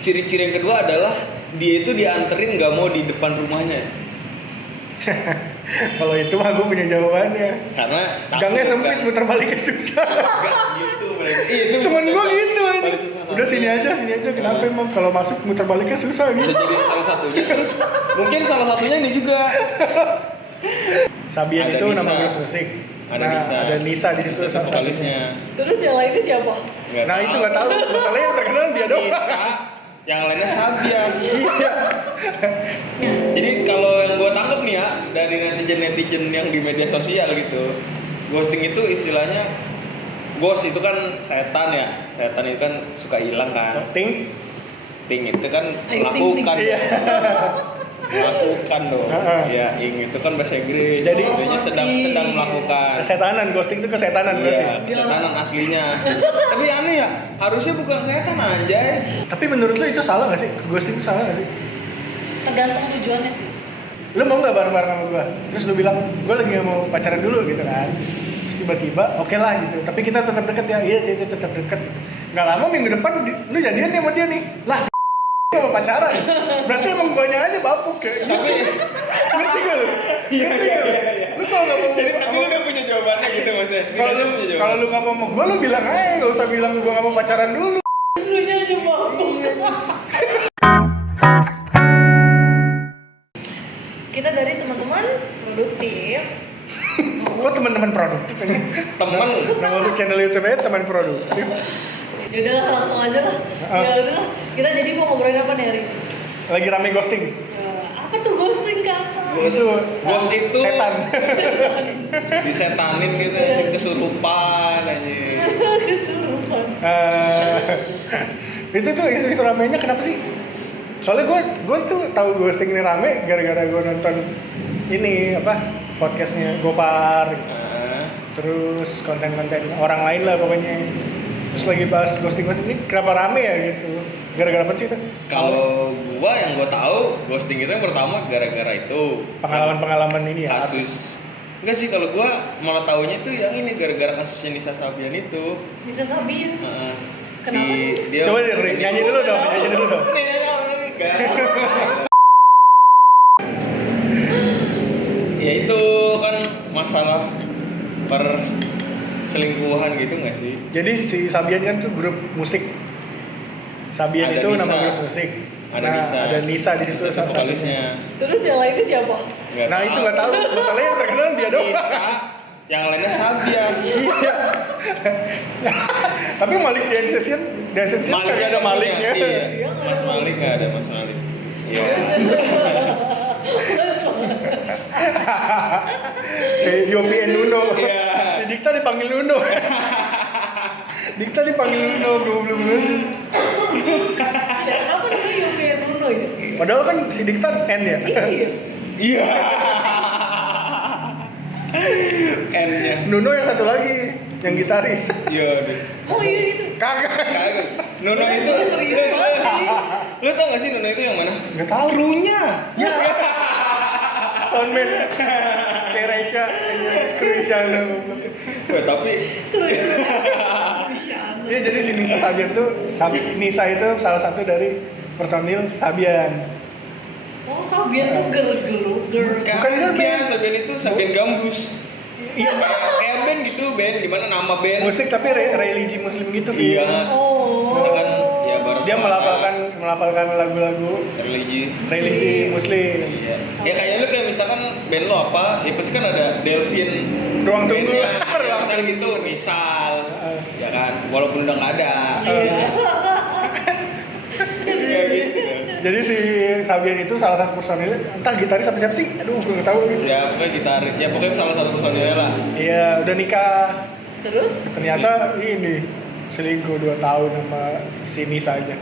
ciri-ciri yang kedua adalah dia itu dianterin nggak mau di depan rumahnya. Kalau itu mah gue punya jawabannya. Karena Gangnya sempit, muter baliknya susah. Enggak gitu berarti. Iya, itu Temen gue bisa gitu aja. paling susah Udah satu. sini aja. Kenapa emang kalau masuk muter baliknya susah Bisa gitu? jadi salah satunya. Terus mungkin salah satunya ini juga. Sabian Ada itu Nisa. nama grup musik. Ada Nah, Nisa. ada Nisa di situ Nisa salah satunya. vokalisnya. Terus yang lainnya siapa? Nggak Nah tahu. itu nggak tahu. Masalahnya yang terkenal dia doang. Nisa, yang lainnya Sabian. Iya. Jadi kalau yang gue tangkap nih ya dari netizen yang di media sosial gitu, ghosting itu istilahnya ghost itu kan setan ya, setan itu kan suka hilang kan. Ting. Ting itu kan Ting, melakukan, Iya. melakukan dong. Heeh. Ya, ing itu kan bahasa Inggris. Jadi- Artinya sedang melakukan. Kesetanan, ghosting itu kesetanan berarti. Iya, kesetanan aslinya. Tapi aneh ya, harusnya bukan setan anjay. Tapi menurut lu itu salah nggak sih? Ghosting itu salah nggak sih? Tergantung tujuannya sih. Lu mau nggak bareng-bareng sama gua? Terus lu bilang, gua lagi nggak mau pacaran dulu gitu kan? Terus tiba-tiba, oke lah gitu. Tapi kita tetap deket ya, iya tetap deket. Gitu. Nggak lama minggu depan, lu jadian nih sama dia nih. Lah, nggak mau pacaran. Berarti emang guanya aja bapuk kayak gitu. Ngerti gak lu? Ngerti gak lu? Lu kalau nggak mau, Jadi tapi lu udah punya jawabannya gitu maksudnya. kalau lu nggak mau sama gua, lu bilang aja, nggak usah bilang gua nggak mau pacaran dulu. Dulunya aja bapuk. Kita dari teman-teman produktif. Kok teman-teman produktif ini? temen Nama lu channel YouTube-nya teman produktif. Ya udahlah langsung aja lah. Ya udahlah. Kita jadi mau ngobrolin apa nih hari ini? Lagi rame ghosting. Apa tuh ghosting kakak? Ghost itu setan. disetanin gitu, kesurupan aja. Kesurupan. Itu tuh isu-isu ramenya kenapa sih? Soalnya gue tuh tahu ghosting ini rame gara-gara gue nonton ini apa podcastnya Gofar gitu. Terus konten-konten orang lain lah pokoknya. Terus lagi bahas ghosting ini kenapa rame ya gitu? Gara-gara apa sih itu? Kalau gua yang gua tahu ghosting itu yang pertama gara-gara itu Pengalaman-pengalaman ini ya. kasus. Enggak sih, kalau gua malah taunya tuh yang ini gara-gara kasusnya Nisa Sabian itu. Bisa Sabian. Heeh. Kenapa? Dia Coba deh, nyanyi dulu dong. Ya itu kan masalah perselingkuhan gitu nggak sih? Jadi si Sabian kan tuh grup musik. Sabian Ada itu Nisa. nama grup musik. Ada Nah, Nisa. ada Nisa di situ Nisa salah satunya. vokalisnya. Terus yang lainnya siapa? Nggak Nah, itu nggak tahu. Masalahnya yang terkenal dia doang. Nisa, yang lainnya Sabian. Iya. Tapi Malik di Ascension nggak ada Maliknya. Iya. Mas Malik nggak ada Mas Malik. Iya. Yofi and Nuno. Iya. Si Dikta dipanggil Nuno. Dikta dipanggil Nuno, goblok banget. Ya, kenapa namanya Yofi Nuno ya? Padahal kan si Dikta N ya. Iya. Iya. N-nya. Nuno yang satu lagi, yang gitaris. Iya deh. Oh iya gitu. Kagak. Kagak. Nuno itu Serius banget. Lu tau gak sih Nuno itu yang mana? Nggak tahu. Krunya. Ya. Soundman. Kayak Raisya, Cristiano. Wah, tapi Iya, jadi si Nisa Sabian tuh, Nisa itu salah satu dari personil Sabian. Oh Sabian tuh Bukan kan band. Sabian itu Sabian Gambus. Iya, Kayak band gitu, band dimana nama band. musik tapi religi muslim gitu. Vi. Iya. Oh. Misalkan ya baru Dia melafalkan lagu-lagu religi muslim. Iya. Ya kayaknya lu kayak misalkan band lo apa, ya pasti kan ada Delvin. Ruang tunggu. Bandnya. Ruang Misal tunggu. gitu, misal. Ya kan, walaupun udah nggak ada. Iya. Iya gitu kan. Jadi si Sabian itu salah satu personil, entah gitaris apa siapa sih? Aduh, gue nggak tahu. Ya pokoknya gitaris, ya pokoknya salah satu personilnya lah. Iya, udah nikah. Terus? Ternyata ini selingkuh 2 tahun sama si Nisa aja.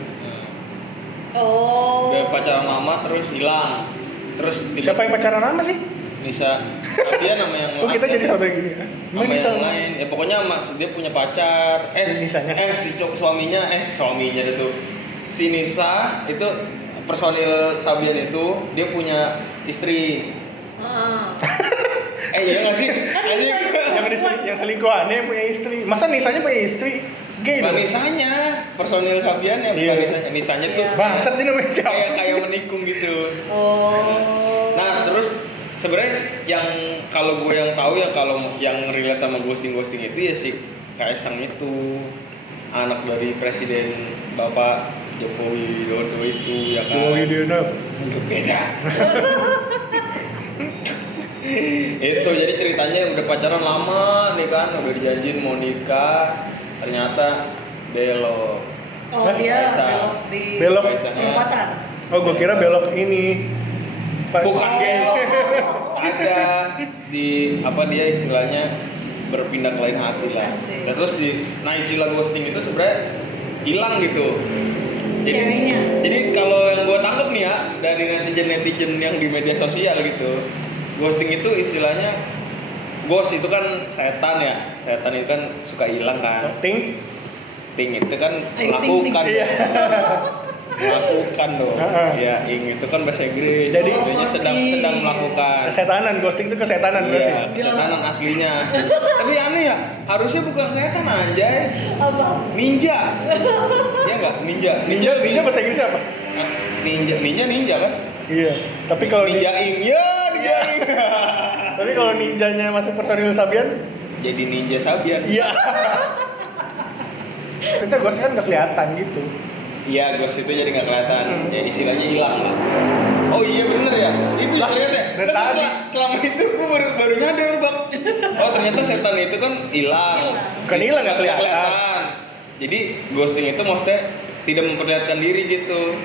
Oh. Udah pacaran lama terus hilang. Terus Siapa yang pacaran lama sih? Nisa Sabian nama yang Kok kita jadi saudara gini ya? sama Nisa yang lain. Ya pokoknya mas dia punya pacar. Si Nisanya? Suaminya itu. Si Nisa itu personil Sabian itu dia punya istri. Ah. Iya nggak sih? Anjing. yang selingkuhannya punya istri. Masa Nisanya punya istri? Gay Bukan dong. Nisanya, personil Sabian ya, Iya. bukan Nisanya. Nisanya tuh Iya. Bangsat ini namanya siapa? kayak menikung gitu. Oh. Nah, terus sebenarnya yang kalau gue yang tahu ya, kalau yang relate sama ghosting itu ya si Kaisang itu, anak dari Presiden Bapak Jokowi Widodo itu ya kan. Jokowi Widodo. Beda. Itu jadi ceritanya udah pacaran lama nih kan, udah dijanjiin mau nikah, ternyata belok. Oh, Hah? dia Kaisang. belok di Belok. perempatan. Oh, gua kira belok ini. Bukan gay. Ada di apa dia istilahnya berpindah ke lain hati lah. Asik. Dan terus nah istilah ghosting itu sebenarnya hilang gitu. Ceweknya. Jadi kalau yang gue tangkap nih ya dari netizen yang di media sosial gitu, ghosting itu istilahnya ghost itu kan setan ya, setan itu kan suka hilang kan. Ting. Ting itu kan Ting, melakukan, ting. Iya. melakukan dong. Heeh. Ya, ing itu kan bahasa Inggris. Jadi- Artinya sedang melakukan. Kesetanan, ghosting itu kesetanan berarti. Iya, kesetanan aslinya. Tapi aneh ya, harusnya bukan setan anjay, Apa? ninja. Iya enggak? Ninja. Ninja bahasa Inggris apa? Ninja kan? Iya. Tapi kalau Ninja ing. Ya, ninja ing. tapi kalau ninjanya masuk personil Sabian, Jadi ninja Sabian. iya. Kita ghosting kan udah kelihatan gitu. Iya, ghost itu jadi nggak kelihatan. Ya istilahnya hilang lah. Oh iya bener ya. Itu Lah, ternyata. dari Tapi tadi. selama itu gue baru nyadar, Bang. Oh, ternyata setan itu kan hilang. Bukan hilang, nggak kelihatan. Jadi ghosting itu maksudnya tidak memperlihatkan diri gitu.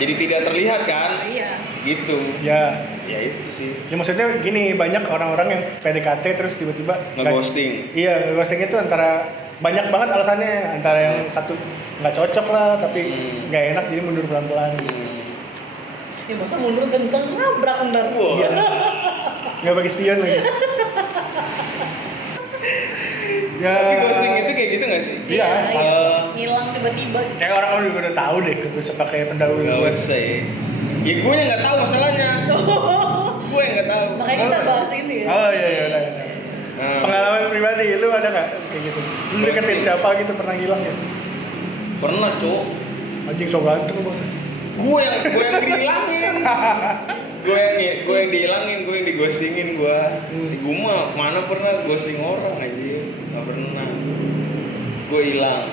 Jadi tidak terlihat kan? Iya. Gitu. Ya. Ya itu sih. Ya maksudnya gini, banyak orang-orang yang PDKT terus tiba-tiba Nge-ghosting. Iya, ghosting itu antara banyak banget alasannya, antara yang satu nggak cocok lah, tapi nggak enak jadi mundur pelan-pelan. Ya masa mundur kenceng nabrak ntar. Wah. Iya. Nggak pakai spion lagi. Ya. Tapi ghosting itu kayak gitu nggak sih? Iya, Ngilang tiba-tiba. Kayak orang juga udah tahu deh, gue suka kayak pendahulu. Nggak usah ya. Ya gue yang nggak tahu masalahnya. Gue yang nggak tahu. Makanya kita bahas ini ya. Oh iya, udah. Nah, Pengalaman pribadi, lu ada nggak kayak gitu? Lu deketin Ghosting. siapa gitu pernah hilang ya? pernah cok. Anjing so ganteng lu maksudnya. Gue yang dihilangin. gue yang dihilangin, gue yang dighostingin gue. Gue mah mana pernah ghosting orang aja, nggak pernah. Gue hilang.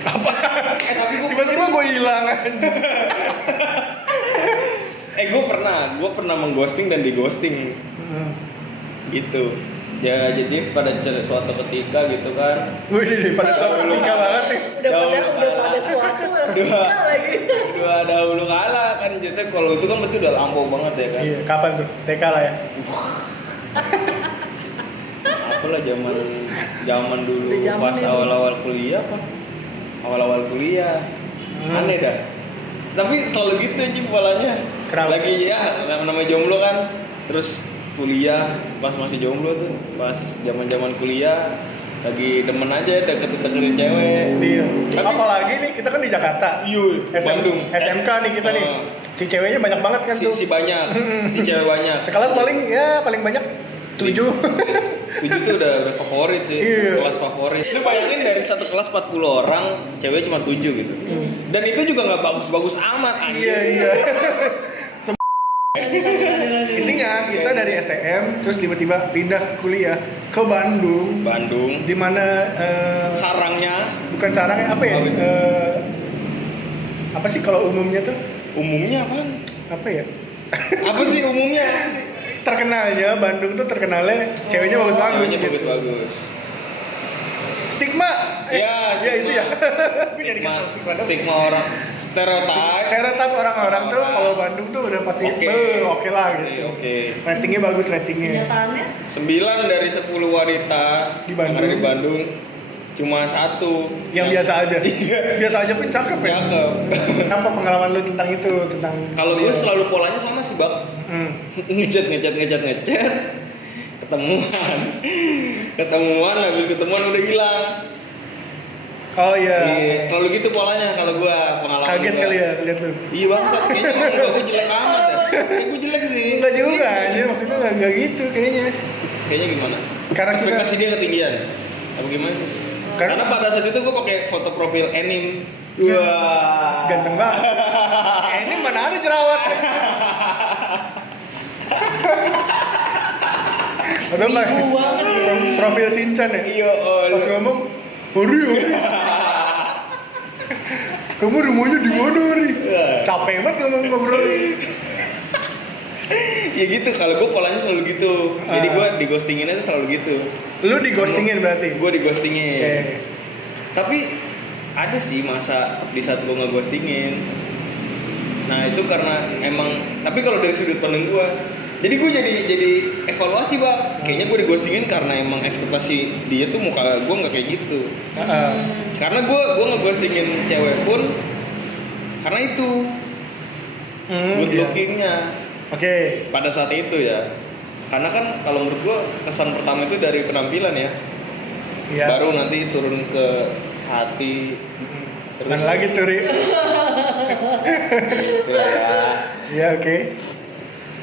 Apa? Tapi gue Tiba-tiba gue hilang anjing. gue pernah mengghosting dan dighosting gitu. Ya jadi pada suatu ketika gitu kan. Wih, pada suatu ketika banget nih. Udah pada suatu Dua. nikah lagi. Dua dahulu kalah kan, jadi kalau itu kan berarti udah lampau banget ya kan. Iya, kapan tuh? TK lah ya. Apalah zaman dulu Udah zaman pas itu. awal-awal kuliah kan. Awal-awal kuliah. Aneh dah. Tapi selalu gitu aja kepalanya. Kenapa? Lagi ya namanya jomblo kan. Terus kuliah pas masih jomblo tuh, pas zaman-zaman kuliah lagi demen aja deketin cewek. Iya. Tapi- Apalagi nih kita kan di Jakarta. Iya, Bandung. SMK nih kita nih. Si ceweknya banyak banget kan tuh. Si banyak, si cewek banyak. Sekelas paling banyak 7. 7 tuh udah favorit sih, Iya. kelas favorit. Lu bayangin dari satu kelas 40 orang, cewek cuma 7 gitu. Dan itu juga nggak bagus-bagus amat anjing. Iya. Intinya kita dari STM terus tiba-tiba pindah kuliah ke Bandung, Bandung, di mana sarangnya bukan sarangnya apa ya? Apa itu? Apa sih kalau umumnya tuh? umumnya apaan? Apa ya? Apa sih umumnya? Apa sih? Terkenalnya Bandung tuh terkenalnya ceweknya bagus-bagus Ceweknya gitu. bagus-bagus. Stigma. Ya, Ya itu ya. Stigma, stigma orang, stereotip. Stereotip orang-orang tuh Orang. kalau Bandung tuh udah pasti Oke. oke lah gitu. Oke. Ratingnya bagus ratingnya. Kenyataannya 9 dari 10 wanita Di Bandung. yang ada di Bandung cuma 1 Yang biasa aja. Biasa aja pun cakep ya. Cakep. Apa pengalaman lu tentang itu? Tentang Kalau gue selalu polanya sama sih, Bang. Hmm. ngechat ketemuan habis ketemuan udah hilang. Oh iya. Iya, selalu gitu polanya kalau gua pengalaman. Kaget gua. kali ya lihat lu. Iya bangsat, kayaknya muka gua jelek amat ya. Kayak gua jelek sih. Enggak juga anjir, maksudnya enggak gitu kayaknya. Kayaknya gimana? Karena kita- Ekspektasi dia ketinggian. Apa gimana sih? Karena pada saat itu gue pakai foto profil anime. Wah, ganteng banget. Ini mana ada jerawat? Atau enggak? Wibu banget ya. Profil Shinchan ya? iya, Pas ngomong, Ori. Kamu rumahnya di mana, Ori? Capek banget ngobrol. ya gitu. Kalau gue polanya selalu gitu. Jadi gue di ghostingin aja selalu gitu. Lu di ghostingin berarti? Gue di ghostingin. Oke. Tapi ada sih masa di saat gue nge-ghostingin. Nah itu karena emang. Tapi kalau dari sudut pandang gue, jadi gue jadi evaluasi bang. Kayaknya gue di ghostingin karena emang ekspektasi dia tuh muka gue nggak kayak gitu. Karena gue nge-ghostingin cewek pun karena itu good iya. lookingnya. Oke. Pada saat itu ya. Karena kan kalau menurut gue kesan pertama itu dari penampilan ya. Iya. Baru nanti turun ke hati. Terus Mana lagi tuh, Ri? gitu ya. Iya, oke.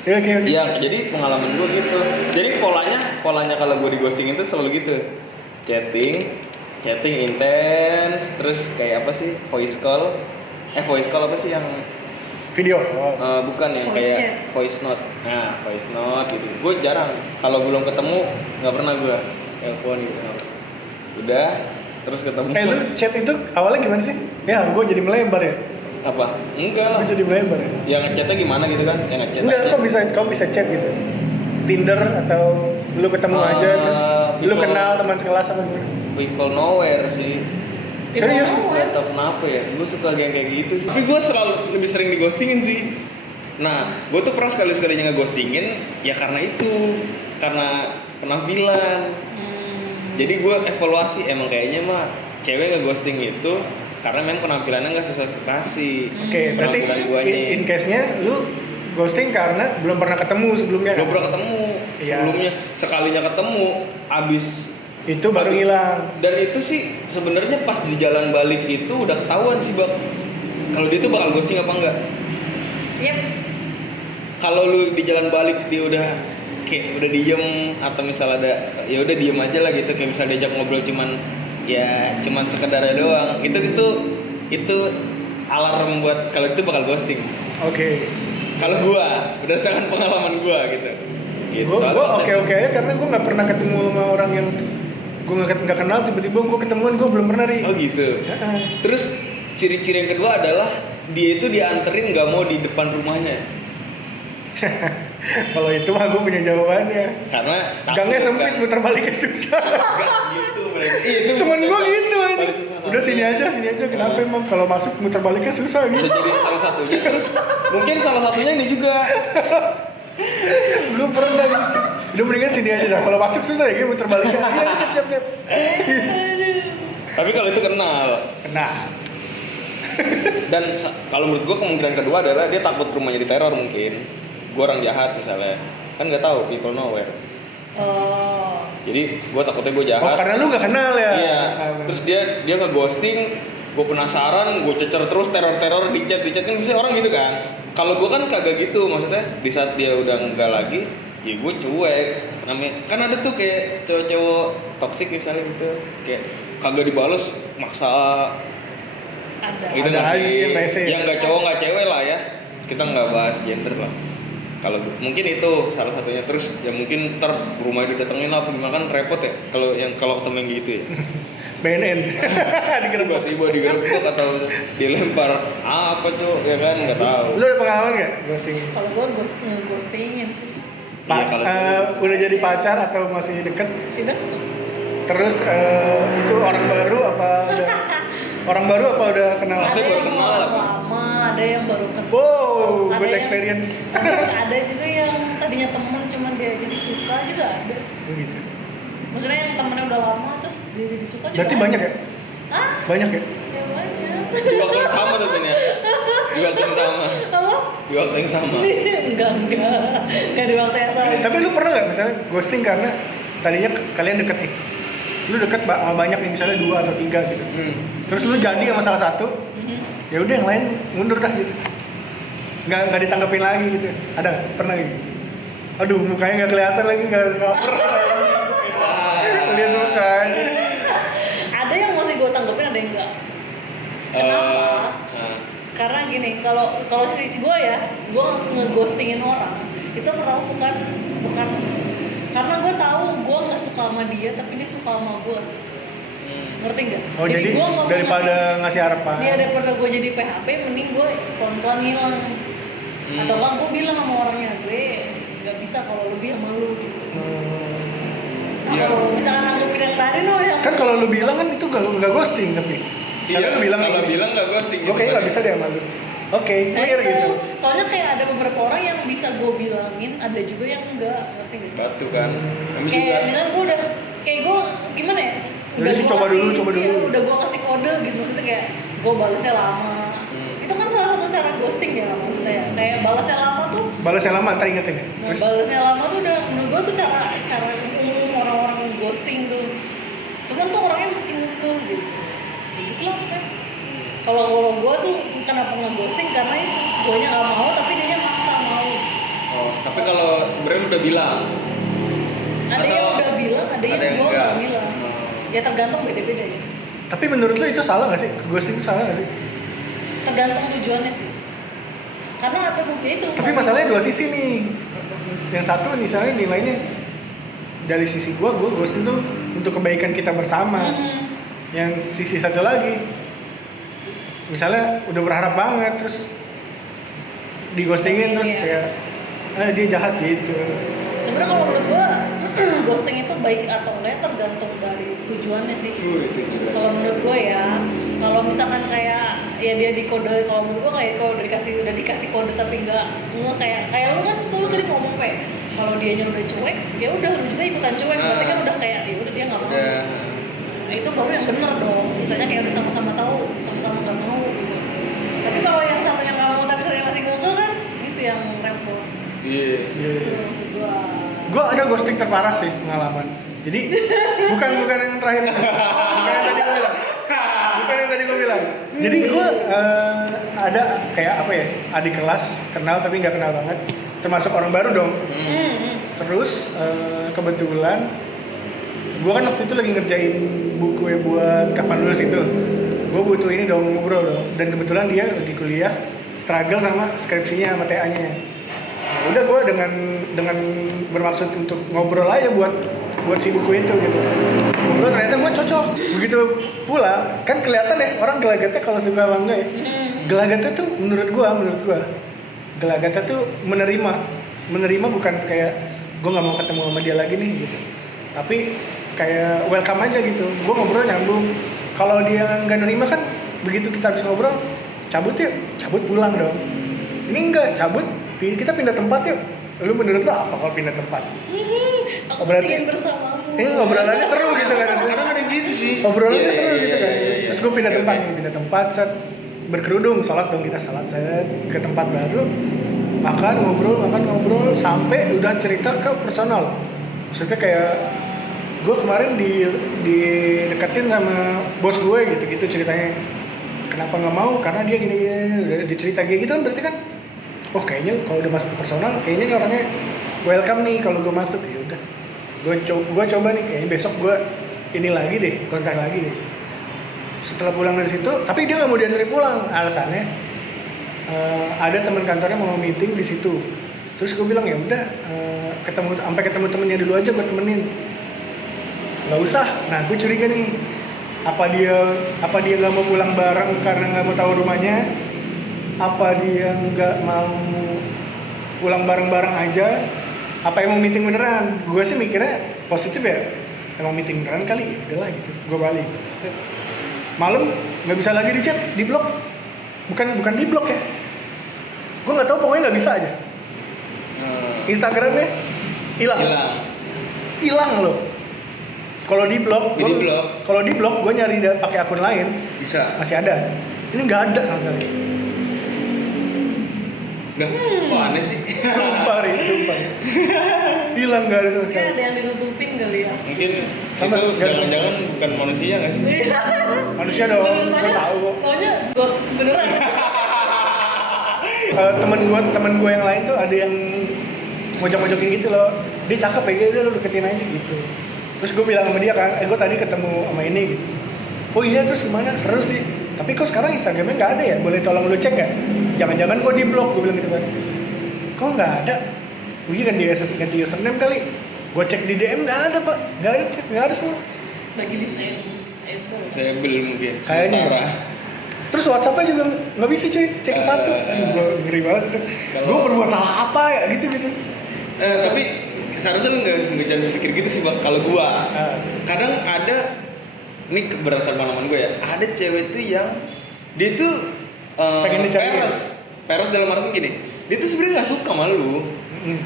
Iya, oke. Iya, jadi pengalaman gue gitu. Jadi polanya kalau gue di ghosting itu selalu gitu. Chatting intens, terus kayak apa sih? Voice call apa sih yang Video. bukan ya, Voice kayak chat. voice note. Nah, voice note gitu. Gue jarang. Kalau belum ketemu nggak pernah gue telepon gitu. Udah, terus ketemu. Lu chat itu awalnya gimana sih? Ya, gue jadi melebar ya. Apa? Enggak lah. Gue jadi melebar ya. Yang ngechatnya gimana gitu kan? Yang ngechat. Enggak, aja. kok bisa chat gitu? Tinder atau lu ketemu aja terus lu people- kenal teman sekelas apa gimana? People nowhere sih. Serius? Gak tau kenapa ya, gue suka yang kayak gitu sih. Tapi gue selalu lebih sering di-ghostingin sih. Nah, gue tuh pernah sekali-sekalinya nge-ghostingin ya karena itu. Karena penampilan. Jadi gue evaluasi, emang kayaknya mah cewek nge-ghosting itu karena memang penampilannya nggak sesuai ekspektasi. Oke, berarti Penampilan guanya. in case-nya lu ghosting karena belum pernah ketemu sebelumnya. Belum pernah ketemu. Iya. Sebelumnya sekalinya ketemu, abis Itu baru hilang. dan itu sih sebenarnya pas di jalan balik itu udah ketahuan sih bak kalau dia tuh bakal ghosting apa enggak. Yep. Kalau lu di jalan balik dia udah kayak udah diem atau misal ada ya udah diem aja lah gitu, kayak misal diajak ngobrol cuman sekedar doang, itu alarm buat kalau itu bakal ghosting. Oke. Kalau gua berdasarkan pengalaman gua gitu. Gue Soalnya- oke aja karena gue nggak pernah ketemu sama orang yang gue nggak kenal, tiba-tiba gue ketemuan, gue belum pernah, Ri. Oh gitu. Terus ciri-ciri yang kedua adalah dia itu dianterin nggak mau di depan rumahnya. Kalau itu mah gue punya jawabannya. Karena Gangnya sempit, muter baliknya susah. Enggak gitu berarti. Iya, itu Temen bisa gue jadi- gitu aja. paling susah Udah satunya. sini aja. Kenapa emang kalau masuk muter baliknya susah Bisa gitu? jadi salah satunya. Terus mungkin salah satunya ini juga. Gue pernah gitu. Udah mendingan sini aja dah. Kalau masuk susah ya, gue muter baliknya. Iya, siap. Tapi kalau itu kenal. Kenal. Dan kalau menurut gua kemungkinan kedua adalah dia takut rumahnya diteror mungkin. Gua orang jahat misalnya. Kan nggak tahu, people nowhere. Oh. Jadi gua takutnya gua jahat. Oh, karena lu nggak kenal ya? Iya. Ah, bener. Terus dia nge-ghosting, gue penasaran, gue cecer terus teror di chat kan bisa orang gitu kan. Kalau gue kan kagak gitu, maksudnya di saat dia udah enggak lagi, ya gue cuek. Namanya kan ada tuh kayak cowok-cowok toksik misalnya gitu, kayak kagak dibales maksa. Ada. Itu Ada aja masih sih yang rese. yang nggak cowok nggak cewek lah ya. Kita nggak bahas gender lah. Kalau mungkin itu salah satunya, terus ya mungkin ntar rumahnya didatengin apa gimana kan repot ya kalau ketemu yang gitu ya. BNN. Digerebek. Tiba-tiba digerebek atau dilempar apa tuh ya kan nggak tahu. Lu ada pengalaman nggak ghosting? Kalau gue ghostingin sih. Iya, kalau cewek Udah jadi pacar atau masih deket? Tidak. Terus itu orang baru apa udah kenal? Pasti Ada baru yang kenal orang apa? lama, ada yang baru kenal. Wow, Ada good yang- experience. Ada juga yang tadinya temen cuman dia jadi suka juga ada. Oh, gitu. Maksudnya yang temennya udah lama terus dia jadi suka juga. Berarti ada. banyak ya? Hah? Banyak ya? Ya banyak. Di waktu yang sama tentunya. Di waktu yang sama. Apa? Di waktu yang sama. Enggak. Enggak di waktu yang sama. Tapi lu pernah nggak misalnya ghosting karena tadinya kalian deket nih? Lu deket sama banyak nih, misalnya 2 atau 3 gitu. Terus lu jadi sama salah satu, Mhm. ya udah yang lain mundur dah gitu. Nggak ditanggepin lagi gitu. Ada nggak? Pernah gitu? Aduh, mukanya nggak kelihatan lagi, nggak cover. Lihat mukanya. Ada yang Kenapa? Nah. Karena gini, kalau sisi gue ya, gue ngeghostingin orang itu pertama bukan karena gue tahu gue nggak suka sama dia tapi dia suka sama gue. Ngerti nggak? Oh jadi gua nggak mau daripada ngasih harapan. Iya, daripada gue jadi PHP mending gue pelan-pelan hilang. Atau enggak gue bilang sama orangnya, gue nggak bisa kalau lebih sama lu gitu. Iya. Kalau misalkan aku bilang tadi no ya. Kan kalau lu bilang kan itu nggak ghosting tapi. Iya, Lu bilang kalau bilang nggak ghosting. gue kayaknya nggak bisa deh sama lu. Oke, Nah, clear itu. gitu. Soalnya kayak ada beberapa orang yang bisa gue bilangin, ada juga yang enggak, ngerti gak sih? Batu kan. Kami juga. Kayak misalnya gue udah, kayak gue gimana ya? Jadi sih gua coba dulu. iya, udah gue kasih kode gitu, maksudnya kayak gue balasnya lama. Itu kan salah satu cara ghosting ya maksudnya ya. Kayak balasnya lama tuh, Balas yang lama, ntar ingetin ya. nah, Terus balasnya lama tuh udah menurut gue tuh cara umum orang-orang ghosting tuh. Cuman tuh orangnya masih ngekuh gitu. Ya gitu lah kan. Kalau gue tuh kenapa nge-ghosting karena itu guanya nggak mau tapi dia maksa mau. Oh, tapi kalau sebenarnya lu udah bilang. Ada Atau yang udah bilang, ada yang gue enggak? nggak bilang. Ya tergantung beda-beda ya. tapi menurut lu itu salah nggak sih? Ghosting itu salah nggak sih? Tergantung tujuannya sih. Karena ada bukti itu. Tapi masalahnya dua sisi nih. Yang satu misalnya nilainya dari sisi gua ghosting tuh untuk kebaikan kita bersama. Yang sisi satu lagi, misalnya udah berharap banget terus dighostingin terus Iya. kayak dia jahat gitu. Sebenarnya kalau menurut gue ghosting itu baik atau enggak tergantung dari tujuannya sih. Itu juga. Kalau menurut gue ya, kalau misalkan kayak ya dia di kode, kalau menurut gue kayak kalau udah dikasih kode tapi enggak kayak lu kan lu tadi ngomong kalau dianya udah cuek, ya udah lu juga ikutan cuek, berarti kan udah kayak ya udah dia nggak mau. Udah. Nah, itu baru yang benar dong. Misalnya kayak udah sama-sama tahu, sama-sama nggak mau. Gitu. Tapi kalau yang satunya nggak mau tapi satunya masih ngeke kan, itu yang repot. Iya. Itu maksud gua. Gue ada ghosting terparah sih pengalaman. Jadi bukan yang terakhir itu. Bukan yang tadi gue bilang. Jadi gue ada kayak apa ya, adik kelas kenal tapi nggak kenal banget. Termasuk orang baru dong. Terus kebetulan gue kan waktu itu lagi ngerjain buku ya buat kapan lulus itu. Gue butuh ini dong, ngobrol dong. Dan kebetulan dia lagi kuliah, struggle sama skripsinya sama TA-nya. Nah, udah gue dengan bermaksud untuk ngobrol aja buat si buku itu gitu. Ngobrol ternyata gue cocok. Begitu pula kan kelihatan ya orang gelagatnya kalau suka apa enggak ya. Gelagatnya tuh menurut gue gelagatnya tuh menerima bukan kayak gue nggak mau ketemu sama dia lagi nih gitu. Tapi kayak welcome aja gitu. Gue ngobrol nyambung. Kalau dia nggak nerima kan begitu kita habis ngobrol cabut pulang dong. Ini enggak cabut, kita pindah tempat yuk. Lu menurut lo apa kalau pindah tempat? Aku Berarti- ingin bersamamu. Obrolannya seru gitu kan. Kadang ada yang gitu sih. Obrolannya Iya, seru iya, gitu kan. iya, iya. Terus gue pindah Oke, tempat oke. nih, pindah tempat set berkerudung, sholat dong kita sholat set ke tempat baru, makan ngobrol sampai udah cerita ke personal. Maksudnya kayak gue kemarin dideketin sama bos gue gitu ceritanya. Kenapa nggak mau? Karena dia gini udah dicerita kayak gitu kan berarti kan oh kayaknya kalau udah masuk ke personal kayaknya nih orangnya welcome nih kalau gue masuk. Ya udah gue coba nih kayaknya besok gue ini lagi deh, kontak lagi deh. Setelah pulang dari situ tapi dia nggak mau dianterin pulang, alasannya ada teman kantornya mau meeting di situ. Terus gue bilang ya udah sampai ketemu temennya dulu aja gue temenin. Nggak usah. Nah gue curiga nih apa dia nggak mau pulang bareng karena nggak mau tahu rumahnya, apa dia nggak mau pulang bareng-bareng aja, apa emang meeting beneran. Gue sih mikirnya positif ya, emang meeting beneran kali, ya udahlah gitu. Gue balik malam nggak bisa lagi di chat, di blok. Bukan di blok ya, gue nggak tahu, pokoknya nggak bisa aja. Instagramnya hilang loh. Kalau di blok, gue nyari pakai akun lain Bisa. masih ada. Ini nggak ada sama sekali. Nggak, kok aneh sih? Sumpah. Hilang nggak ada sama Mungkin sekali. ada yang ditutupin kali ya. Mungkin Sama itu segala jangan-jangan bukan manusia nggak sih? Manusia dong, gue tahu kok. Taunya ghost beneran. Temen gue yang lain tuh ada yang mojok-mojokin gitu loh. Dia cakep ya, udah lu deketin aja gitu. Terus gue bilang sama dia kan, gue tadi ketemu sama ini gitu. Oh iya, terus gimana? Seru sih. Tapi kok sekarang Instagramnya nggak ada ya? Boleh tolong lu cek nggak? Jangan-jangan gue di blok, gue bilang gitu kan. Kok nggak ada? Oh iya ganti username kali. Gue cek di DM nggak ada pak, nggak ada semua. Lagi disable. Saya belum mungkin. Kayaknya. Sementara. Terus WhatsAppnya juga nggak bisa cuy, cek satu. Aduh, gue ngeri banget itu. Gue berbuat salah apa ya gitu. Tapi seharusnya lu nggak jangan berpikir gitu sih bang. Kalau gua, kadang ada, ini berdasarkan pengalaman gue ya, ada cewek tuh yang dia tuh Pengen dicari. peres dalam arti gini, dia tuh sebenarnya nggak suka sama lu,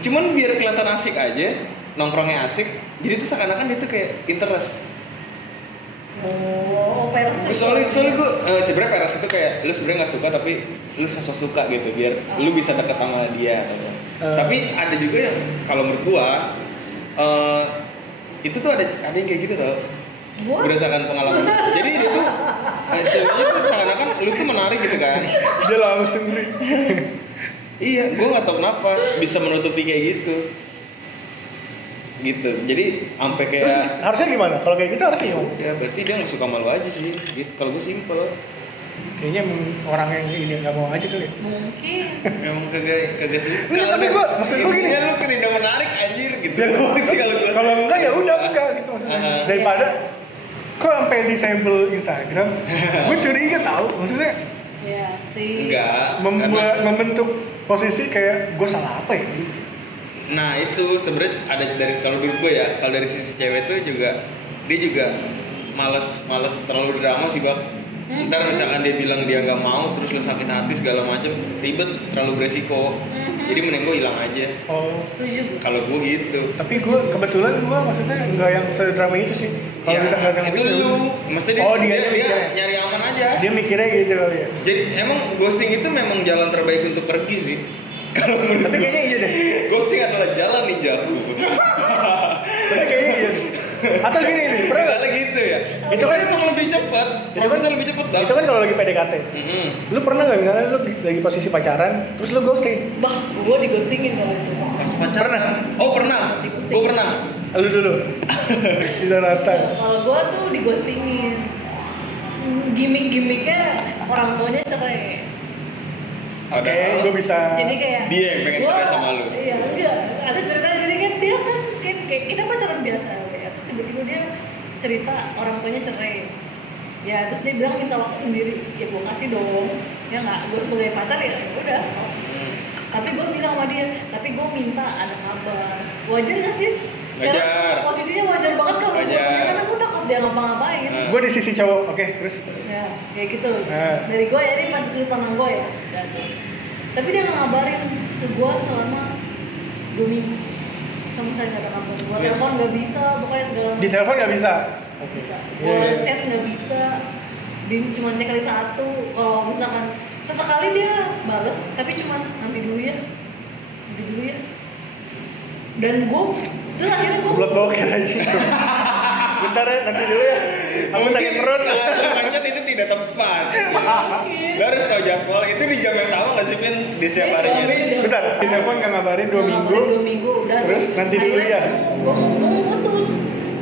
cuman biar kelihatan asik aja, nongkrongnya asik, jadi tuh seakan-akan dia tuh kayak interest. Oh, peres tuh. Soalnya gue sebenarnya peres itu kayak lu sebenarnya nggak suka tapi lu sosok suka gitu biar lu bisa deket sama dia atau apa. Tapi ada juga yang kalau menurut gua itu tuh ada yang kayak gitu tau. Gua? Berdasarkan pengalaman. Jadi dia tuh ceweknya tuh seakan-akan lu tuh menarik gitu kan. Dia langsung beri. Iya, gua nggak tahu kenapa bisa menutupi kayak gitu. Gitu. Jadi sampai kayak Terus harusnya gimana? Kalau kayak gitu harusnya gimana? ya berarti dia nggak suka malu aja sih. Gitu. Kalau gue simple. Kayaknya emang orang yang ini nggak mau aja kali. Mungkin. Emang kagak suka. Enggak, tapi gua maksud gua gini. Ya lu tidak menarik anjir gitu. Ya, sih kalau gua. kalau enggak ya udah enggak gitu maksudnya. Daripada kok sampai disable Instagram, gue curiga tahu maksudnya Ya sih. Enggak. membentuk posisi kayak gue salah apa ya gitu. Nah itu sebenarnya ada dari kalau menurut gue ya, kalau dari sisi cewek tuh juga dia juga males terlalu drama sih bang. Ntar misalkan dia bilang dia nggak mau, terus lu sakit hati segala macem, ribet, terlalu beresiko. Jadi mending gue hilang aja. Oh, Setuju gue. Kalau gue gitu. tapi gue kebetulan gue maksudnya nggak yang sedrama itu sih. Kalau Ya, kita nggak itu lu, mesti dia, Oh, dia mikirnya. nyari aman aja. Dia mikirnya gitu kali ya. Jadi emang ghosting itu memang jalan terbaik untuk pergi sih. Kalau menurut Tapi kayaknya iya deh. ghosting adalah jalan ninjaku. Tapi kayaknya iya. Atau gini nih, pernah nggak? Misalnya gitu ya. Itu Itu kan- kan emang lebih cepat. Itu Prosesnya kan- lebih cepat bang. Itu kan kalau lagi PDKT. Mm-mm. Lu pernah nggak misalnya lu lagi posisi pacaran, terus lu ghosting? Bah, gue digostingin kalau itu. Pas pacaran. Oh pernah. Di-ghosting. Gue pernah. Lu dulu. Di rata. Kalau gue tuh digostingin. Gimik-gimiknya orang tuanya cerai. Oke, Padahal gue bisa. Jadi kayak dia yang pengen cerai sama lu. Iya, enggak. Ada cerita jadi kan dia kan kayak kita pacaran biasa ya. Terus tiba-tiba dia cerita orang tuanya cerai. Ya, terus dia bilang minta waktu sendiri. Ya gue kasih dong. Ya enggak, gue sebagai pacar ya udah. So. Tapi gue bilang sama dia, tapi gue minta ada kabar. Wajar gak sih? Wajar. Sekarang posisinya wajar banget kalau gue Wajar. karena gue takut dia ngapa-ngapain. Gue di sisi cowok. Oke, terus. Ya, kayak gitu. Nah. Dari gue ya, ini pada sudut pandang gue ya. Tapi dia nggak ngabarin ke gue selama 2 minggu. Sama sekali nggak ada kabar. Gue Yes. telepon nggak bisa, pokoknya segala Di telepon nggak bisa. nggak bisa. Iya, Gue iya. chat nggak bisa. Dia cuma cek kali satu. Kalau misalkan sesekali dia bales, tapi cuma nanti dulu ya. Dan gue, terus akhirnya gue Blok bokir aja. Bentar ya, nanti dulu ya. Aku sakit perut. Manjat itu tidak tepat. Lo harus tahu jadwal. Itu di jam yang sama nggak sih Min? Di setiap harinya. Beda. Bentar, di telepon nggak ngabarin 2 minggu. 2 minggu udah. Terus nanti dulu ya. Gue mau putus.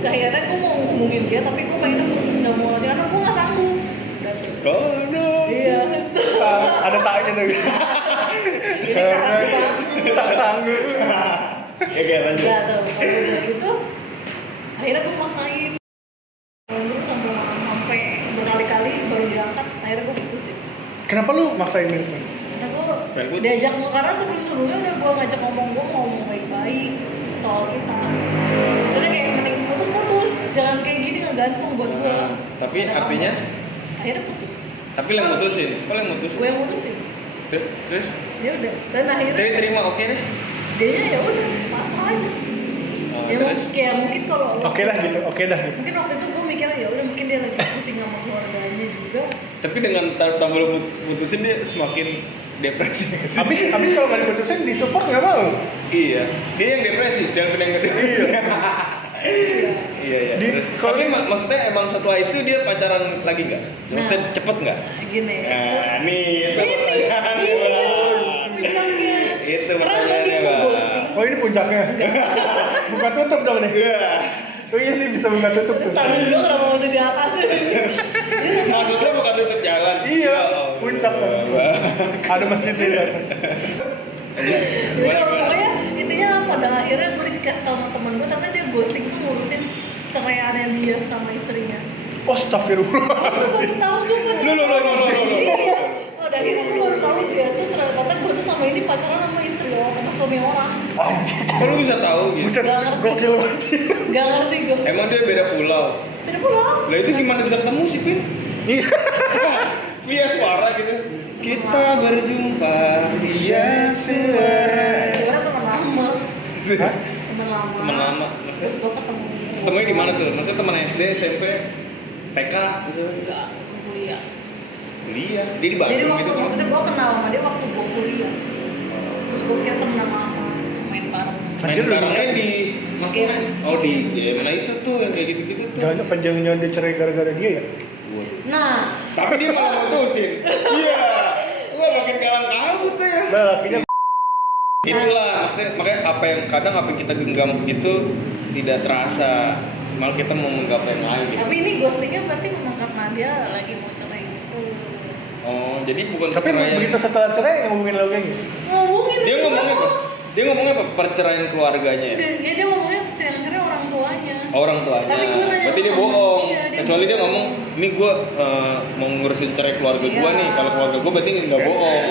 Akhirnya gue mau ngomongin dia, tapi gue pengen putus nggak mau aja karena gue nggak sanggup. Udah tuh. Kono. Iya. Ada taknya tuh. Ini Karena karat tak sanggup. Ya kayak lanjut. Udah tuh. Kalau udah gitu, akhirnya gue maksain. Terus sampai berkali-kali baru diangkat. Akhirnya gue putusin. Kenapa lu maksain telepon? Karena Pengen gue putus. diajak karena sebelum-sebelumnya udah gue ngajak ngomong baik-baik soal kita. Maksudnya kayak mending putus-putus, jangan kayak gini nggak gantung buat gue. Tapi artinya? Akhirnya putus. Tapi lo yang mutusin. Kok lo yang mutusin? Gue yang mutusin. Tuh, terus? Ya udah. Dan akhirnya Terima oke deh. dianya ya udah pasrah aja. Oh, Ya terus? kayak mungkin kalau Oke lah gitu, oke dah gitu. Mungkin waktu itu gue mikirnya ya udah mungkin dia lagi pusing sama keluarganya juga. Tapi dengan tambah lo putusin dia semakin depresi. Abis kalau nggak diputusin disupport nggak mau. Iya, dia yang depresi, jangan yang depresi. Iya. Di- kalau Tapi di- maksudnya emang setelah itu dia pacaran lagi nggak? Maksudnya Nah. cepet nggak? Gini. Nah, nih itu pertanyaannya, Bang. puncaknya. Itu Karena dia pertanyaannya, tuh Bang. ghosting. Oh ini puncaknya. Buka tutup dong nih. Iya. Oh iya sih bisa buka tutup tuh. Tangan gue kenapa masih di atas? Maksudnya bukan tutup jalan. puncak kan. Ada masjid di atas. Jadi pokoknya intinya pada akhirnya gue dikasih tau sama temen gue ternyata dia ghosting tuh ngurusin ceraiannya dia sama istrinya. Oh, astagfirullah. Baru tahu gue pacaran. Iya. Oh, dari akhirnya gue baru tahu dia tuh ternyata gue tuh sama ini pacaran sama istri orang, sama suami orang. Kok lu bisa tahu gitu? Buset, Gak ngerti. gokil banget. Gak ngerti gue. Emang dia beda pulau. Beda pulang. Lah itu gimana bisa ketemu sih, Pin? Iya. Via suara gitu. Kita berjumpa via suara. Sebenarnya teman lama. Hah? Teman lama. Teman lama, maksudnya? Terus gue ketemu. Ketemunya di mana tuh? Maksudnya teman SD, SMP, TK gitu. Enggak, kuliah. Kuliah. Dia di Jadi Bandung waktu gitu kan. maksudnya gue kenal sama dia waktu gue kuliah. Terus gue kira temen sama main bareng. Main Anjir, barengnya di Mas Game. Oh, di game. Nah itu tuh yang kayak gitu-gitu tuh. Jangan-jangan dia cerai gara-gara dia ya? Nah, Tapi dia malah mutusin. Iya. Gua makin kalang kabut saya. Nah, lakinya Itulah maksudnya makanya apa yang kadang apa yang kita genggam itu tidak terasa, malah kita mau menggapai yang lain gitu. tapi ini ghostingnya berarti memang karena dia lagi mau cerai gitu. Oh, jadi bukan tapi perceraian. begitu setelah cerai ngomongin lagi gitu. Ngomongin Dia tapi ngomongnya nggak apa? tahu. Dia ngomongnya apa? Perceraian keluarganya ya? Dia ngomongnya cerai orang tuanya. Orang tuanya. Tapi gua nanya Berarti dia sama- bohong. iya, dia Kecuali dia bohong. ngomong, "Ini gua mau ngurusin cerai keluarga gua Iya. nih. Kalau keluarga gua berarti nggak bohong."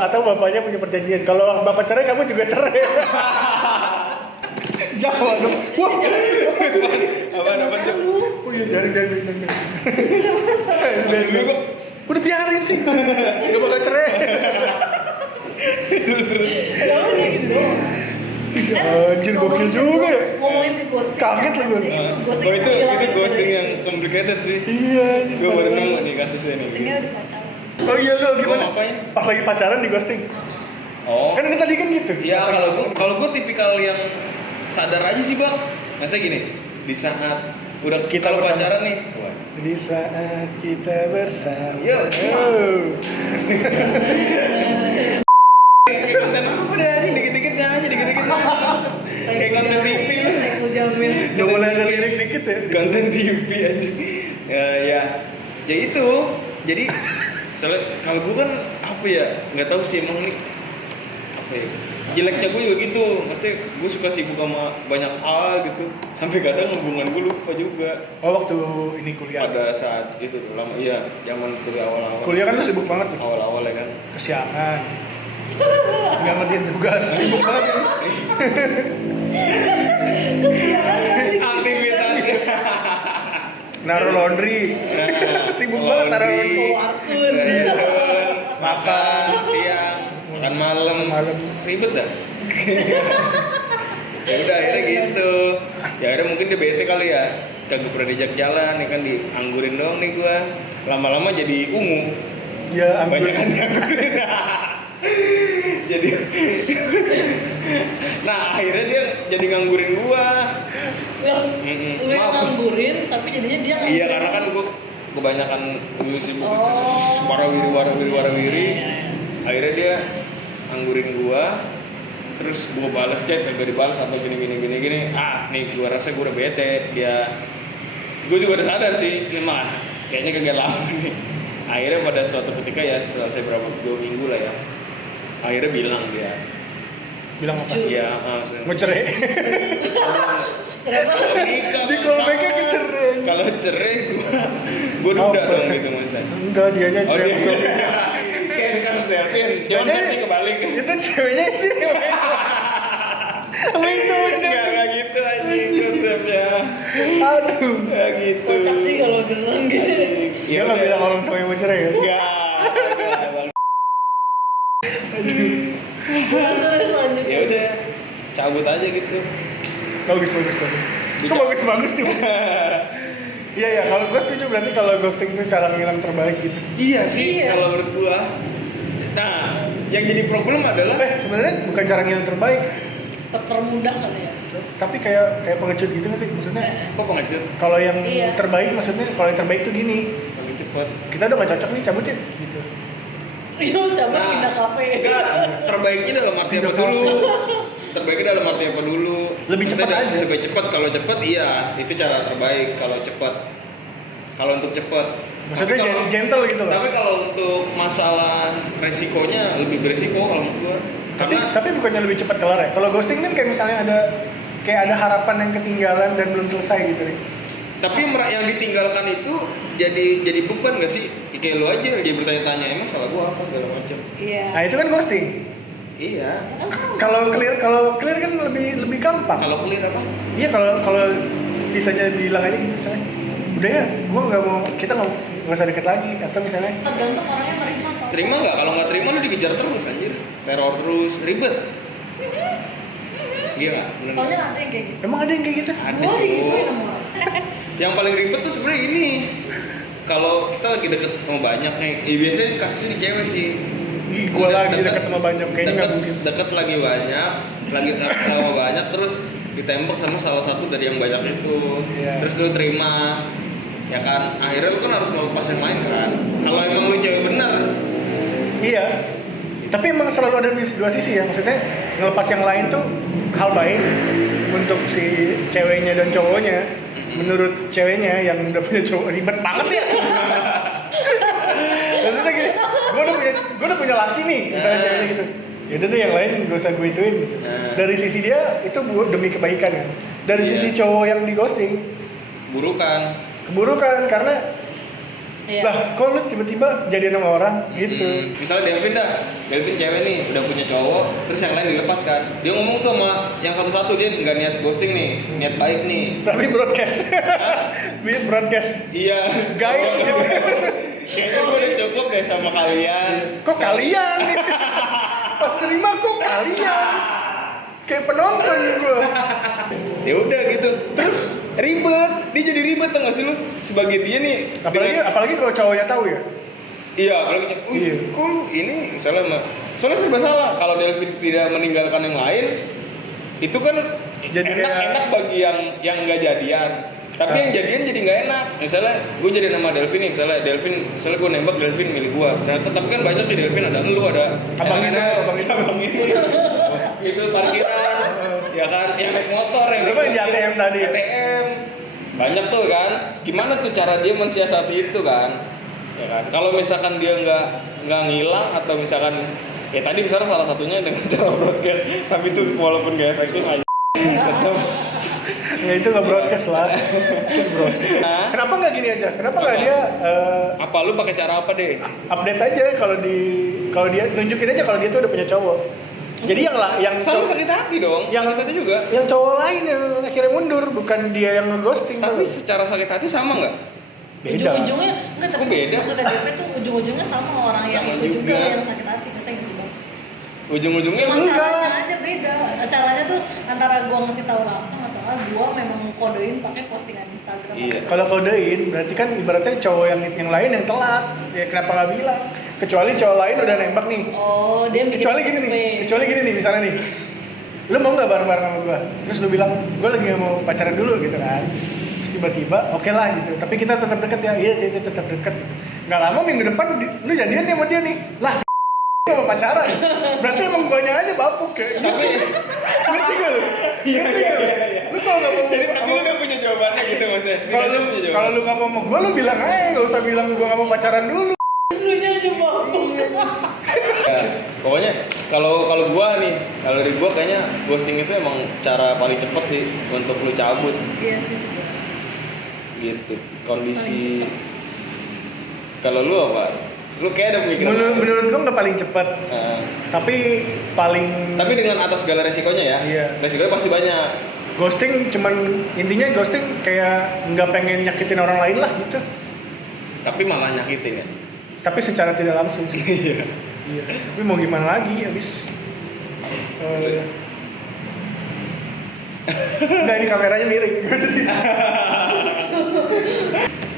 Atau bapaknya punya perjanjian. Kalau bapak cerai kamu juga cerai. Jawa dong. Wah. Apa cep? Oh iya, dari. Gue udah biarin sih. Gak bakal cerai. Terus. Kenapa kayak gitu doang? Anjir, gokil juga ya. Ngomongin ke ghosting. Kaget lah gue. Oh itu ghosting yang complicated sih. Iya, anjir. Gue baru nemu nih kasusnya nih. Ghostingnya udah pacaran. Oh iya, lo gimana? Lo ngapain? Pas lagi pacaran di ghosting. Oh. Kan ini tadi kan gitu. Ya kalau gue tipikal yang sadar aja sih bang. Maksudnya gini, di saat udah Kita kalau bersama. pacaran nih. Di saat kita bersama. Yo, Oh. Kayak konten apa deh anjing, dikit-dikit aja. Kayak konten TV lu. Saya jamin. Udah mulai ada lirik dikit ya. Konten TV aja. Ya itu. Jadi soalnya kalau gue kan apa ya, nggak tahu sih emang nih apa ya, jeleknya gue juga gitu. Maksudnya gue suka sibuk sama banyak hal gitu, sampai kadang hubungan gue lupa juga. Oh, waktu ini kuliah. Pada saat itu tuh lama, iya zaman kuliah awal-awal. Kuliah kan lu sibuk banget tuh. Awal-awal ya kan. Kesiangan. Nggak ngerjain tugas. Sibuk banget. Aktivitasnya. Naruh laundry. Sibuk banget naruh laundry. Warsun. Iya. Makan siang, makan malam. Ribet dah. Ya udah akhirnya gitu. Ya akhirnya mungkin dia bete kali ya. Kagak pernah diajak jalan ya kan, dianggurin doang nih gua. Lama-lama jadi ungu. Ya ampun. Banyak kan dianggurin. Jadi nah akhirnya dia jadi nganggurin gua. Lu yang nganggurin tapi jadinya dia nganggurin. Iya karena kan gua kebanyakan dulu sibuk Oh. warawiri. Akhirnya dia nganggurin gua. Terus gua balas chat kagak dibalas atau gini. Nih gua rasa gua udah bete. Gua juga udah sadar sih, ini mah kayaknya kagak lama nih. Akhirnya pada suatu ketika ya selesai berapa 2 minggu lah ya. Akhirnya bilang dia. Bilang apa? Iya, Mau cerai. Kenapa? Di callback-nya ke cerai. Kalau cerai gua duda Apa? dong gitu maksudnya. Enggak, dianya Oh cerai dia. sama suaminya. Kayak kan Stelvin, cuman Jadi, versi kebalik. Itu ceweknya itu main cowoknya. Enggak gitu anjing konsepnya. Aduh. Enggak gitu. Kocak sih kalau beneran gitu. Dia nggak bilang orang tuanya mau cerai ya? Enggak. Terus lanjut. Ya udah, cabut aja gitu. Bagus. Kok bagus nih? Iya ya, kalau gue setuju berarti kalau ghosting itu cara menghilang terbaik gitu. Iya sih Iya. kalau menurut gua. Nah, yang jadi problem adalah Sebenarnya bukan cara menghilang terbaik, Termudah kali ya. tapi kayak pengecut gitu nggak sih maksudnya? kok pengecut Kalau yang Iya. terbaik maksudnya, kalau yang terbaik tuh gini, lebih cepet. kita udah nggak cocok nih, cabut ya, gitu. Iya, coba pindah kafe. Enggak, terbaiknya dalam arti apa Pindah dulu? kafe. Terbaiknya dalam arti apa dulu? Lebih Maksudnya cepat aja. Lebih cepat, kalau cepat iya, itu cara terbaik kalau cepat. Kalau untuk cepet. Maksudnya Tapi kalau- gentle gitu loh. Tapi kalau untuk masalah resikonya lebih beresiko kalau menurut gua. Tapi bukannya lebih cepat kelar ya? Kalau ghosting kan kayak misalnya ada harapan yang ketinggalan dan belum selesai gitu nih. Tapi yang ditinggalkan itu jadi beban gak sih? Kayak lu aja dia bertanya-tanya emang salah gua apa segala macam. Iya. Nah itu kan ghosting. Iya. Ya kan sama. Kalau clear kan lebih gampang. Kalau clear apa? Iya kalau bisanya bilang aja gitu misalnya, udah ya, gua nggak mau, kita nggak usah deket lagi, atau misalnya Tergantung orangnya terima atau Terima nggak? Kalau nggak terima lu dikejar terus anjir. Teror terus, ribet. Iya nggak? Bener nggak? soalnya ada yang kayak gitu. emang ada yang kayak gitu? Ada Gua digituin cuy. sama orang. Yang paling ribet tuh sebenarnya ini. Kalau kita lagi deket sama banyak nih, biasanya kasusnya di cewek sih. Ih, gua lagi deket sama banyak, kayaknya nggak mungkin. Deket lagi banyak, lagi sama banyak, terus ditembak sama salah satu dari yang banyak itu. Iya. Terus lu terima, ya kan? Akhirnya lu kan harus melepas yang lain kan. Kalau emang lu cewek bener, Iya. Tapi emang selalu ada dua sisi ya, maksudnya ngelepas yang lain tuh hal baik untuk si ceweknya dan cowoknya. Menurut ceweknya yang udah punya cowok ribet banget ya. Maksudnya gini, gue udah punya laki nih, misalnya ceweknya gitu. Yaudah deh yang lain gak usah gue ituin. Dari sisi dia itu demi kebaikan kan. Dari Iya. sisi cowok yang di ghosting, burukan. keburukan karena Iya. lah kok lu tiba-tiba jadian sama orang gitu. Misalnya Delvin cewek nih udah punya cowok, terus yang lain dilepas kan. Dia ngomong tuh sama yang satu-satu, dia nggak niat ghosting nih, niat baik nih. Tapi broadcast. Broadcast. Iya, Guys, gitu. Kayaknya gue udah cukup deh sama kalian. Kok kalian nih? Pas terima kok kalian? Kayak penonton gue. Ya udah gitu. Terus ribet, dia jadi ribet tuh nggak sih lu? Sebagai dia nih. Apalagi kalau cowoknya tahu ya. Iya, apalagi cek. Iya. Kok lu ini misalnya soalnya serba salah. Kalau Delvin tidak meninggalkan yang lain, itu kan Jadi enak bagi yang nggak jadian. Tapi yang jadian jadi nggak enak. Misalnya gue jadi nama Delvin nih, misalnya gue nembak Delvin milik gue. Ternyata tapi kan banyak di Delvin ada lu, ada Abang itu. abang ini. Itu parkiran, ya kan, yang naik motor, yang Berapa yang di ATM tadi? ATM. Banyak tuh kan. Gimana tuh cara dia mensiasati itu kan? Ya kan. Kalau misalkan dia nggak ngilang atau misalkan ya tadi misalnya salah satunya dengan cara broadcast, tapi itu walaupun nggak efektif aja. Tetap. Ya itu nggak broadcast lah. Itu broadcast. Nah, Kenapa nggak gini aja? Kenapa nggak Apa? dia apa lu pakai cara apa deh? update aja kalau dia nunjukin aja kalau dia tuh udah punya cowok. Jadi yang Sama sakit hati dong. yang Sakit hati juga. yang cowok lain yang akhirnya mundur, bukan dia yang ngeghosting. Tapi tau. secara sakit hati sama nggak? Beda. Ujung-ujungnya enggak, Kok beda? maksudnya DP tuh ujung-ujungnya sama orang yang Sama itu juga juga. yang sakit hati katanya gitu bang. Ujung-ujungnya Cuma enggak caranya lah. aja beda. Caranya tuh antara gua ngasih tahu langsung atau gua memang kodein pakai postingan Instagram. Iya. Kalau kodein berarti kan ibaratnya cowok yang lain yang telat. Ya kenapa nggak bilang? Kecuali cowok lain udah nembak nih. Oh, dia bikin Kecuali gini nih misalnya nih, lu mau nggak bareng-bareng sama gua? Terus lu bilang, gua lagi nggak mau pacaran dulu gitu kan. Terus tiba-tiba, oke lah gitu. Tapi kita tetap deket ya, iya tetap deket gitu. Nggak lama minggu depan, lu jadian nih sama dia nih. Lah, nggak mau pacaran. Berarti emang guanya aja bapuk kayak gitu. Ngerti gak lu? Ngerti gak lu? Lu kalau nggak mau, Jadi tapi lu udah punya jawabannya gitu maksudnya. kalau lu nggak mau sama gua, lu bilang aja, nggak usah bilang gua nggak mau pacaran dulu. Dulunya aja bang. Ya, pokoknya kalau gua nih, kalau dari gua kayaknya ghosting itu emang cara paling cepet sih untuk lu cabut Iya sih sebenarnya. gitu. Paling Kondisi cepet. kalau lu apa? Lu kayak ada pemikiran. Menurut gua nggak paling cepet, Nah, tapi paling tapi dengan atas segala resikonya ya. Iya. Resikonya pasti banyak. ghosting intinya ghosting kayak nggak pengen nyakitin orang lain lah gitu. Tapi malah nyakitin ya. Tapi secara tidak langsung sih. Iya. Tapi mau gimana lagi habis Nggak, ini kameranya miring. Jadi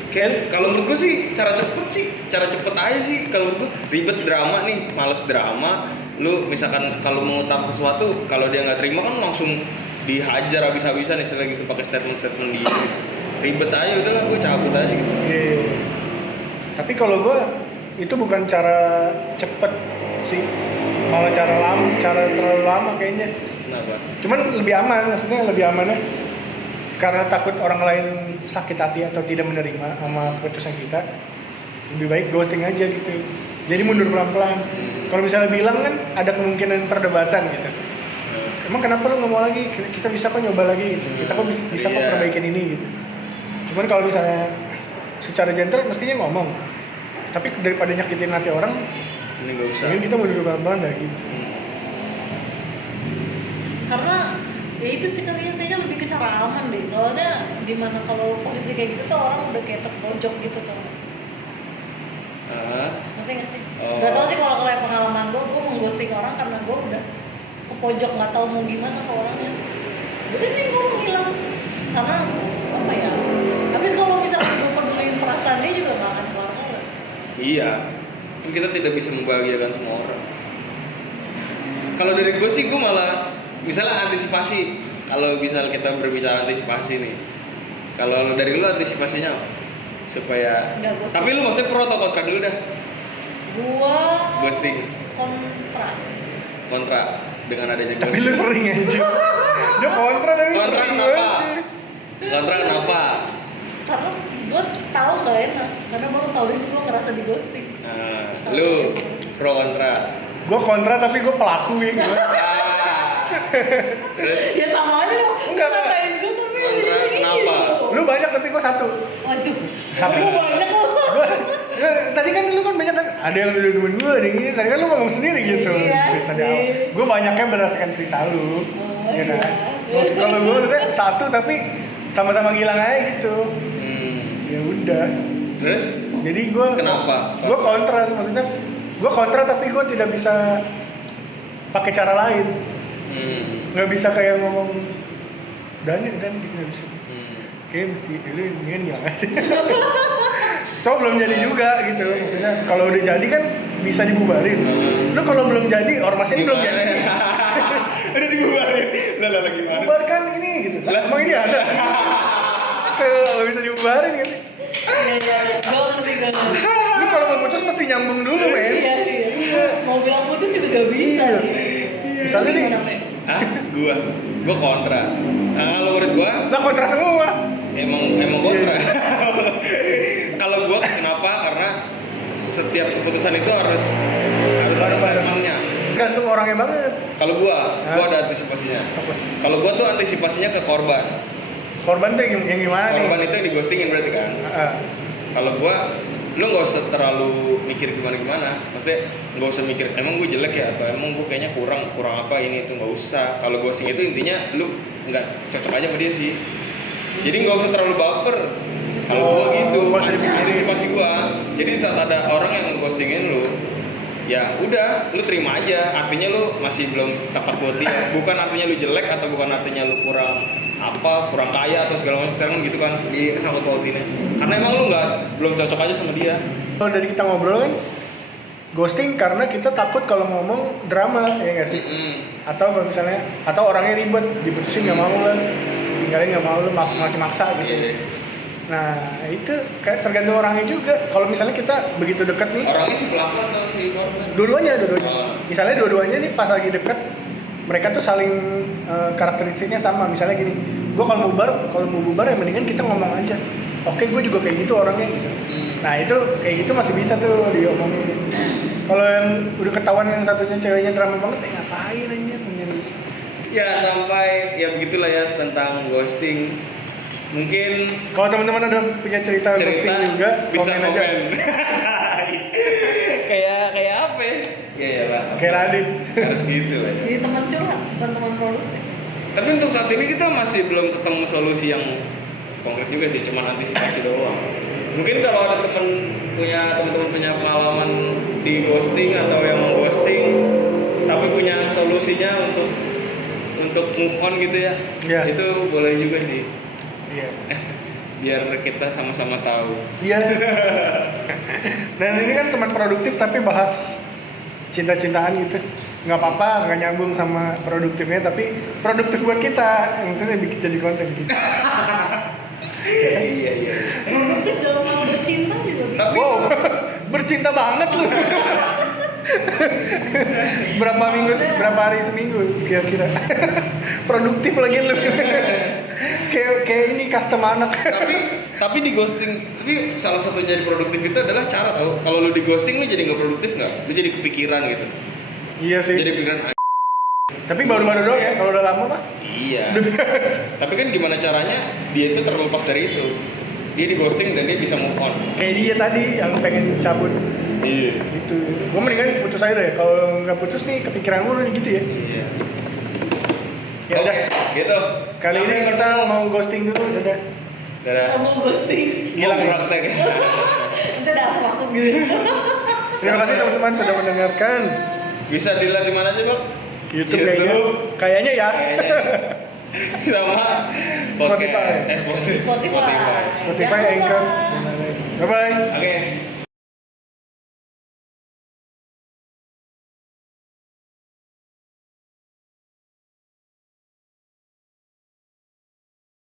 Kayak kalau menurut gue sih cara cepet aja sih. Kalau menurut gue ribet drama nih, males drama. Lu misalkan kalau mengutar sesuatu, kalau dia nggak terima kan langsung dihajar habis-habisan istilah gitu pakai statement dia. Ribet aja udahlah gue cabut aja gitu. iya. Tapi kalau gue itu bukan cara cepet sih, malah cara terlalu lama kayaknya. Kenapa? Cuman lebih aman, maksudnya lebih amannya karena takut orang lain sakit hati atau tidak menerima sama keputusan kita, lebih baik ghosting aja gitu. Jadi mundur pelan-pelan. Kalau misalnya bilang kan ada kemungkinan perdebatan gitu. Emang kenapa lu nggak mau lagi? Kita bisa kok nyoba lagi gitu. Kita kok bisa kok Iya. perbaikin ini gitu. Cuman kalau misalnya secara gentle mestinya ngomong. Tapi daripada nyakitin hati orang, Ini nggak usah. mungkin kita mundur pelan-pelan dah gitu. Karena ya itu sih kayaknya lebih ke cara aman deh. Soalnya dimana kalau posisi kayak gitu tuh orang udah kayak terpojok gitu tau gak sih? Ngerti gak sih? Oh. Gak tau sih kalau kayak pengalaman gue mengghosting orang karena gue udah ke pojok gak tau mau gimana ke orangnya. Udah nih gue menghilang karena apa ya? Habis kalau misalnya gue peduliin perasaan dia juga gak akan kelar-kelar. Iya, kan kita tidak bisa membahagiakan semua orang. Kalau dari gue sih, gue malah misalnya antisipasi. Kalau misal kita berbicara antisipasi nih, kalau dari lu antisipasinya apa? Supaya Nggak ghosting. tapi lu maksudnya pro atau kontra dulu dah? Gua Ghosting. kontra. Dengan adanya Tapi lu sering anjir. Dia kontra tapi kontra sering kenapa? banget. Kontra kenapa? Karena gue tahu nggak enak karena baru tahun ini gue ngerasa di ghosting. Nah, lu pro kontra. Gue kontra tapi gue pelaku gitu. Terus Ya sama aja loh. Enggak, Ngatain gue tapi kontra ujungnya kenapa? gitu. Lu banyak tapi gue satu. Waduh. Tapi- Gue banyak loh. Tadi kan lu kan banyak kan ada yang udah temen gue ada yang ini. Tadi kan lu ngomong sendiri gitu. Iya Cerita di sih. awal. Gue banyaknya berdasarkan cerita lu. Oh, Ya kan? iya. Terus kalau gue maksudnya satu tapi sama-sama ngilang aja gitu. Ya udah. Terus Jadi gue Kenapa? Gue kontra sih, maksudnya gue kontra tapi gue tidak bisa pakai cara lain. Nggak bisa kayak ngomong dan gitu nggak bisa. Kayak mesti lu mendingan ngilang aja. Toh belum jadi juga gitu. Maksudnya kalau udah jadi kan bisa dibubarin. Lu kalau belum jadi ormas ini belum jadi. Udah dibubarin. Lah gimana? Bubarkan ini gitu. Lah emang ini ada. Kalau bisa dibubarin gitu. Iya. Gue ngerti. Lu kalau mau putus mesti nyambung dulu, men. Iya. Mau bilang putus juga gak bisa. Iya. Misalnya nih. Gimana, Pe? Hah? Gua kontra. Nah, kalau menurut gua Lah kontra semua. emang kontra. Kalau gua kenapa? Karena setiap keputusan itu harus ada statementnya. Gantung orangnya banget. Kalau gua ada antisipasinya. Apa? Kalau gua tuh antisipasinya ke korban. Korban tuh yang gimana nih? Korban itu yang di-ghostingin berarti kan. Heeh. Kalau gua lu nggak usah terlalu mikir gimana, maksudnya nggak usah mikir emang gue jelek ya atau emang gue kayaknya kurang apa ini itu, nggak usah. Kalau ghosting itu intinya lu nggak cocok aja sama dia sih, jadi nggak usah terlalu baper. Kalau gua gitu, nggak usah dipikirin. antisipasi gua. Jadi saat ada orang yang ghostingin lu, ya udah lu terima aja, artinya lu masih belum tepat buat dia. Bukan artinya lu jelek atau bukan artinya lu kurang kaya atau segala macam. Sekarang kan gitu kan di sangkut pautinnya, karena emang lu belum cocok aja sama dia. Kalau dari kita ngobrol kan ghosting karena kita takut kalau ngomong drama, ya nggak sih? Atau kalau misalnya orangnya ribet, diputusin nggak mau lah, tinggalin nggak mau, lu masih maksa gitu. Iya. Nah itu kayak tergantung orangnya juga. Kalau misalnya kita begitu dekat nih, Orangnya si pelaku atau si korban? dua-duanya. Oh. Misalnya dua-duanya nih pas lagi deket, mereka tuh saling karakteristiknya sama. Misalnya gini, gue kalau mau bubar ya mendingan kita ngomong aja. Oke, gue juga kayak gitu orangnya gitu. Nah itu kayak gitu masih bisa tuh diomongin. Kalau yang udah ketahuan yang satunya ceweknya drama banget, ngapain aja punya. Ya sampai ya begitulah ya tentang ghosting. Mungkin Kalau teman-teman ada punya cerita ghosting juga, bisa komen aja. kayak apa ya? Ya lah. Kayak Radit. Harus gitu lah. Ya. Jadi teman curhat, bukan teman produktif. Tapi untuk saat ini kita masih belum ketemu solusi yang konkret juga sih, cuma antisipasi doang. Mungkin kalau ada teman-teman punya pengalaman di ghosting atau yang mau ghosting, tapi punya solusinya untuk move on gitu ya, Iya. itu boleh juga sih. Iya. Biar kita sama-sama tahu. Iya. Dan ini kan teman produktif tapi bahas cinta-cintaan gitu. Nggak apa-apa, nggak nyambung sama produktifnya, tapi produktif buat kita. Maksudnya bikin jadi konten gitu. Iya. Produktif dalam hal bercinta juga bisa. Tapi Wow, bercinta banget lu. berapa hari seminggu kira-kira? Produktif lagi lu. kayak ini custom anak. tapi di ghosting, tapi salah satu jadi produktif itu adalah cara tau. Kalau lu di ghosting lu jadi nggak produktif nggak? Lu jadi kepikiran gitu. Iya sih. Jadi pikiran. Tapi baru-baru doang ya, kalau udah lama mah. Iya. Udah biasa. Tapi kan gimana caranya dia itu terlepas dari itu? Dia di ghosting dan dia bisa move on. Kayak dia tadi yang pengen cabut. Iya. Gitu. Gue mendingan putus aja deh. Kalau nggak putus nih kepikiran mulu nih gitu ya. Iya. Ya udah. Gitu. Kali ini kita mau ghosting dulu, udah. Dadah. Kamu ghosting. Hilang ya? praktek. Itu udah masuk gitu. Terima kasih teman-teman sudah mendengarkan. Bisa dilihat di mana aja, Bang? YouTube kayaknya. Kayaknya ya. Kayaknya. Sama Spotify. podcast. Spotify. Spotify. Spotify, Jangan Anchor, lupa. dan lain-lain. Bye bye. Oke.